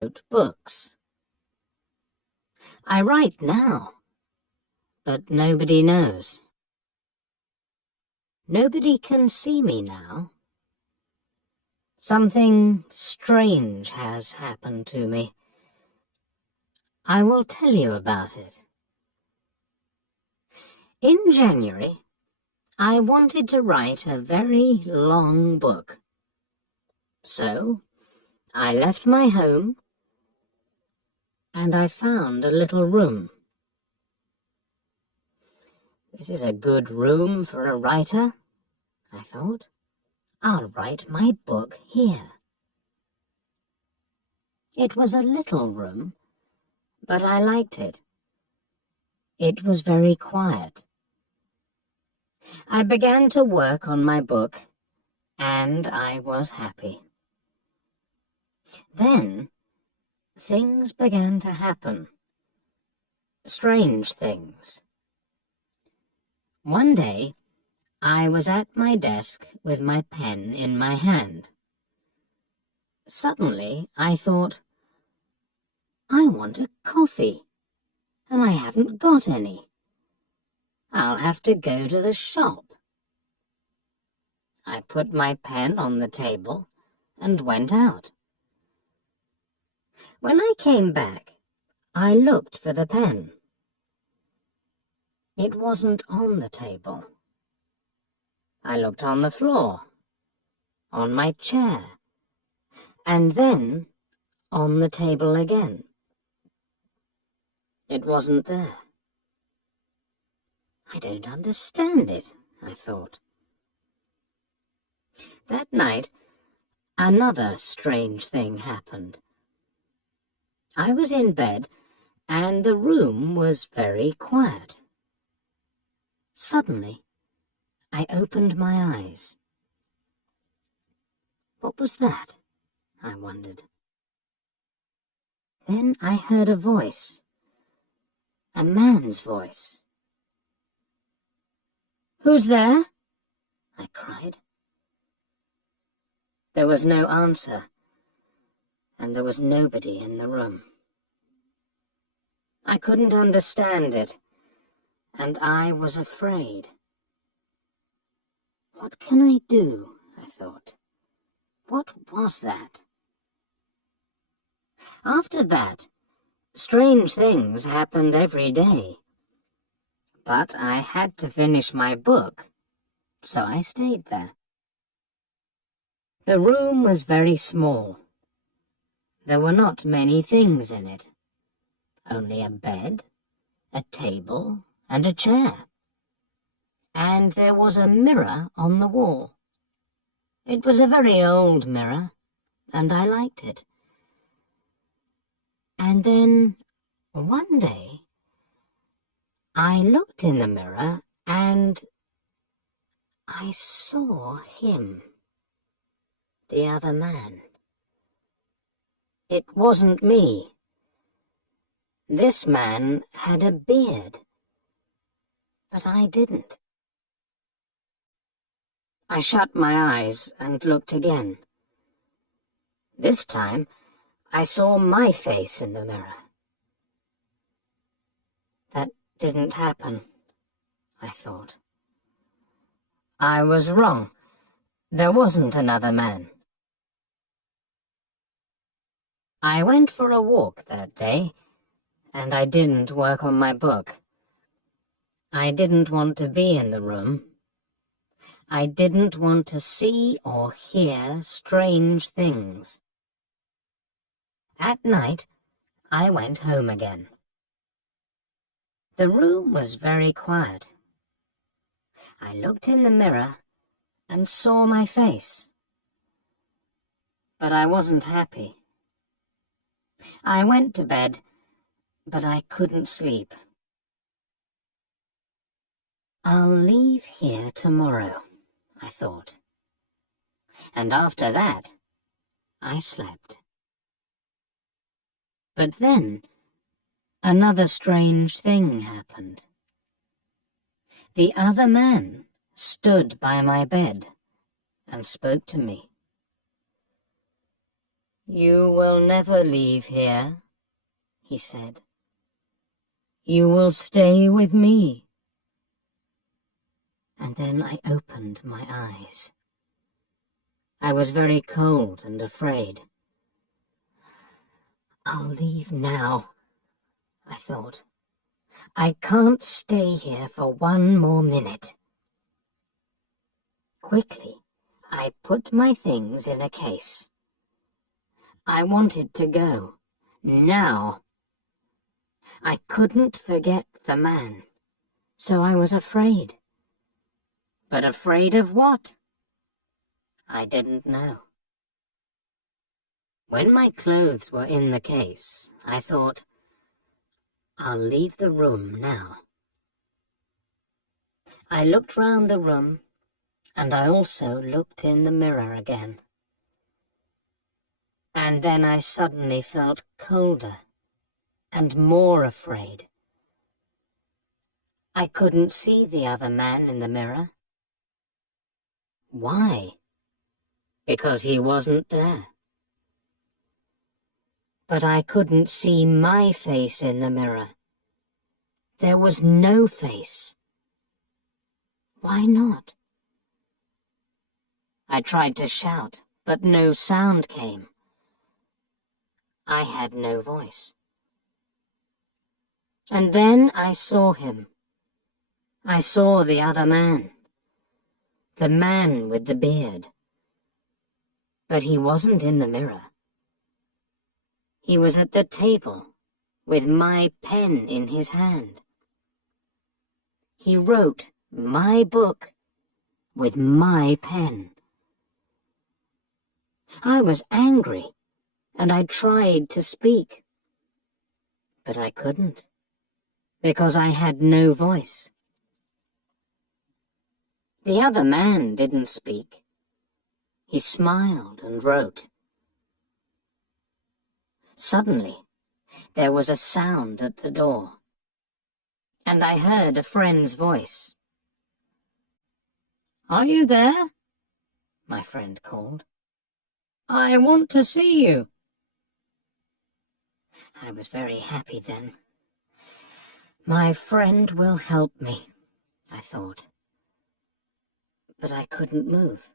wrote books. I write now, but nobody knows. Nobody can see me now. Something strange has happened to me. I will tell you about it. In January, I wanted to write a very long book. So, I left my home and I found a little room. This is a good room for a writer, I thought. I'll write my book here. It was a little room, but I liked it. It was very quiet. I began to work on my book, and I was happy. Then, things began to happen. Strange things. One day, I was at my desk with my pen in my hand. Suddenly, I thought, I want a coffee, and I haven't got any. I'll have to go to the shop. I put my pen on the table and went out. When I came back, I looked for the pen. It wasn't on the table. I looked on the floor, on my chair, and then on the table again. It wasn't there. I don't understand it, I thought. That night, another strange thing happened. I was in bed, and the room was very quiet. Suddenly, I opened my eyes. What was that? I wondered. Then I heard a voice, a man's voice. "Who's there?" I cried. There was no answer, and there was nobody in the room. I couldn't understand it, and I was afraid. What can I do? I thought. What was that? After that, strange things happened every day. But I had to finish my book, so I stayed there. The room was very small. There were not many things in it. Only a bed, a table, and a chair. And there was a mirror on the wall. It was a very old mirror, and I liked it. And then, one day, I looked in the mirror and I saw him, the other man. It wasn't me. This man had a beard, but I didn't. I shut my eyes and looked again. This time, I saw my face in the mirror. That didn't happen, I thought. I was wrong. There wasn't another man. I went for a walk that day, and I didn't work on my book. I didn't want to be in the room. I didn't want to see or hear strange things. At night, I went home again. The room was very quiet. I looked in the mirror and saw my face. But I wasn't happy. I went to bed, but I couldn't sleep. I'll leave here tomorrow, I thought. And after that, I slept. But then, another strange thing happened. The other man stood by my bed and spoke to me. "You will never leave here," he said. "You will stay with me." And then I opened my eyes. I was very cold and afraid. "I'll leave now," I thought. "I can't stay here for one more minute." Quickly, I put my things in a case. I wanted to go, now. I couldn't forget the man, so I was afraid. But afraid of what? I didn't know. When my clothes were in the case, I thought, I'll leave the room now. I looked round the room, and I also looked in the mirror again. And then I suddenly felt colder and more afraid. I couldn't see the other man in the mirror. Why? Because he wasn't there. But I couldn't see my face in the mirror. There was no face. Why not? I tried to shout, but no sound came. I had no voice. And then I saw him. I saw the other man. The man with the beard. But he wasn't in the mirror. He was at the table, with my pen in his hand. He wrote my book with my pen. I was angry, and I tried to speak. But I couldn't, because I had no voice. The other man didn't speak. He smiled and wrote. Suddenly, there was a sound at the door, and I heard a friend's voice. "Are you there?" my friend called. "I want to see you." I was very happy then. My friend will help me, I thought. But I couldn't move.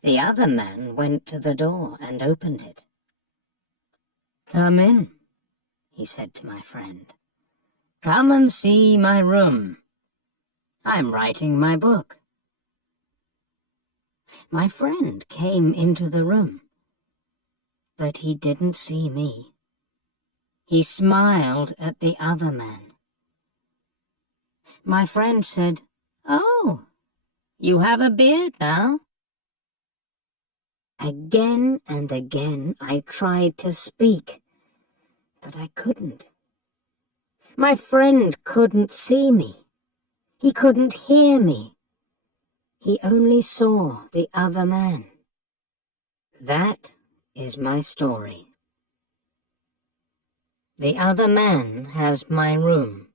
The other man went to the door and opened it. "Come in," he said to my friend. "Come and see my room. I'm writing my book." My friend came into the room, but he didn't see me. He smiled at the other man. My friend said, "Oh, you have a beard now?" Again and again I tried to speak, but I couldn't. My friend couldn't see me. He couldn't hear me. He only saw the other man. That is my story. The other man has my room,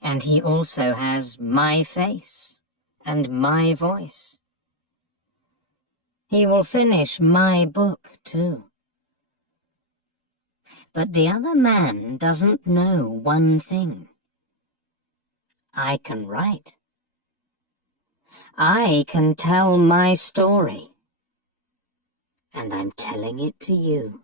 and he also has my face and my voice. He will finish my book too. But the other man doesn't know one thing. I can write. I can tell my story. And I'm telling it to you.